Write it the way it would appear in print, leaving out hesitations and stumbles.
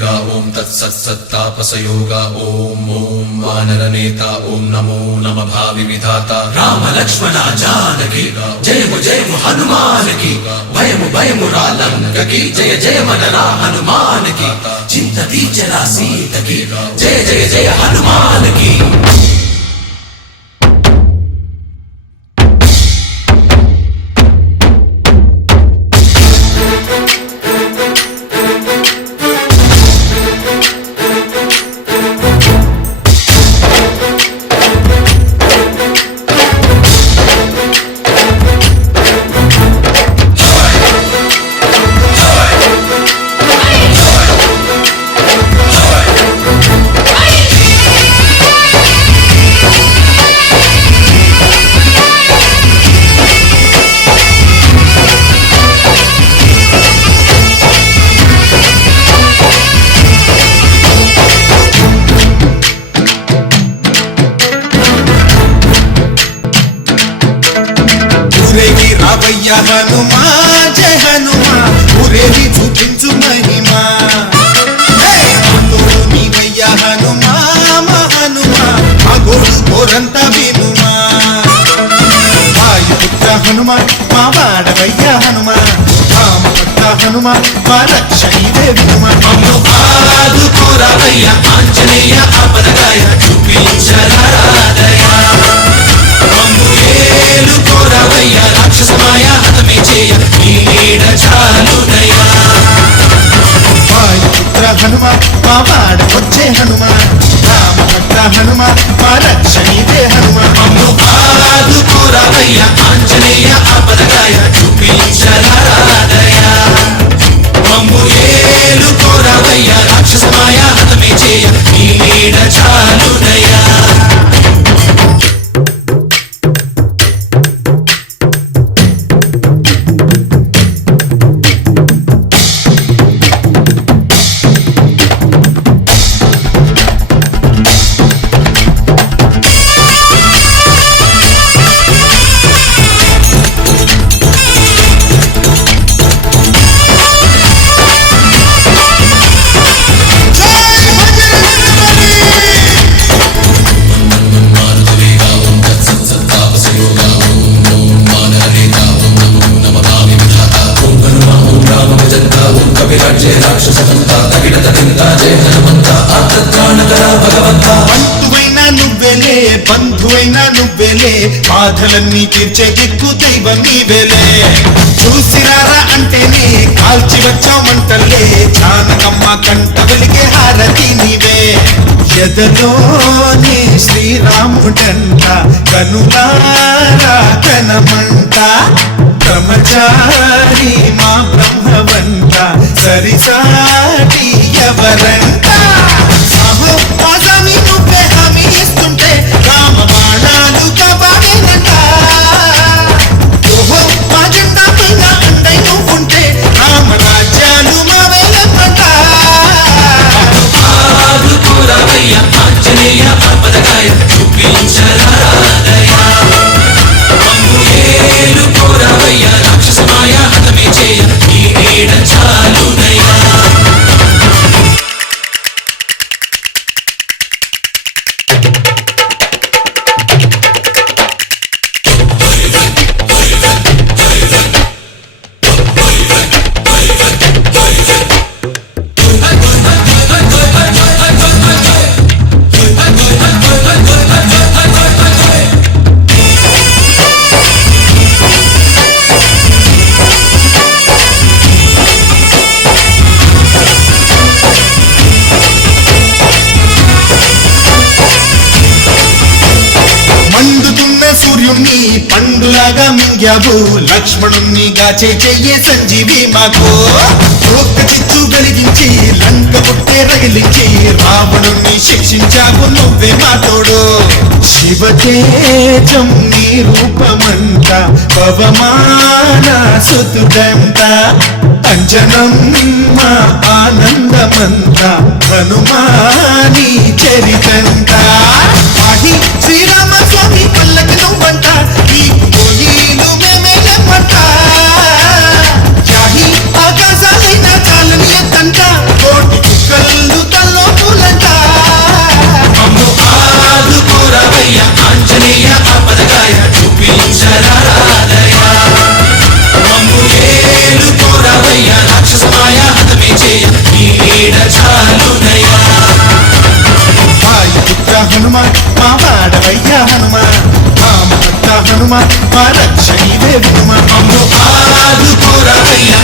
वेगा ओम तत्सत्सत्तापसयोगा ओम ओम वानरनेता ओम नमो नमः भावि विधाता राम लक्ष्मण जानकी जय हनुमान की भयमु रालंक की जय मनरा हनुमान की चिंतती चला सीत की जय हनुमान की। रावయ్య हनुमा जय हनुमा ఊరేగి చూపించు మహిమా నీవయ్య హనుమా మా హనుమా మా గోడు కోరంత వినుమా వాయుపుత్ర హనుమ మా వాడవయ్య హనుమ రామభక్త హనుమ మా రక్షణీవే వినుమా ఆదుకోరావయ్య ఆంజనేయ ఆపదగాయ చూపించరాదయ కోరవయ్య రాక్షసమాయ హతమే చేయ నీడ చాలునయ వాయుపుత్ర హనుమ మా వాడవచ్చే హనుమ రామభక్త హనుమ మా రక్షణీవే హనుమ ఆదుకోరావయ్య ఆంజనేయ ఆపదగాయ చూపించరాదయ మమ్ము ఏలు కోరవయ్య రాక్షసమాయ హతమే చేయ నీడ చాలునయ బంధువైనా నువ్వేలే బాధలన్నీ తీర్చే దిక్కు దైవం నీవేలే చూసిరారా అంటేనే కాల్చి వచ్చామంటలే జానకమ్మ కంట వెలిగే హారతి నీవే ఎదలోనే శ్రీరాముడంట కనులారా కనమంట బ్రహ్మచారి మా బ్రహ్మవంట సరిసాటి ఎవరంట సాహో ఆజామి నువ్వే హామీ ఇస్తుంటే రామ బాణాలు కాపాడేనంట ఓహో మా జెండా పైన అండై నువ్వుంటే రామ రాజ్యాలు మావేలంట ఆదుకోరావయ్య ఆంజనేయ ఆపదగాయ చూపించరాదయ మమ్ము ఏలు కోరవయ్య రాక్షసమాయ హతమే చేయ నీడ చాలునయ సూర్యుణ్ణి పండులాగా మింగావు లక్ష్మణుణ్ణి గాచే చెయ్యే సంజీవి మాకు ఒక్క చిచ్చు వెలిగించి లంక పుట్టే రగిలించి రావణుణ్ణి శిక్షించావు నువ్వే మా తోడు శివతేజం నీ రూపమంట పవమాన సుతుడంట అంజనం మా ఆనందమంత హనుమాని చరితంట ఆహి శ్రీరామ స్వామి పల్లకి నువ్వంట నీకు పోలీలు మేమే చెప్పంట యాహి ఆకాశాలైనా చాలని ఎత్తంట కోటి చుక్కల్లో హనుమాన్ రామ భక్త హనుమాన్ మా రక్షణీదే హనుమాన్ మమ్ము ఆదుకోరా అయ్యా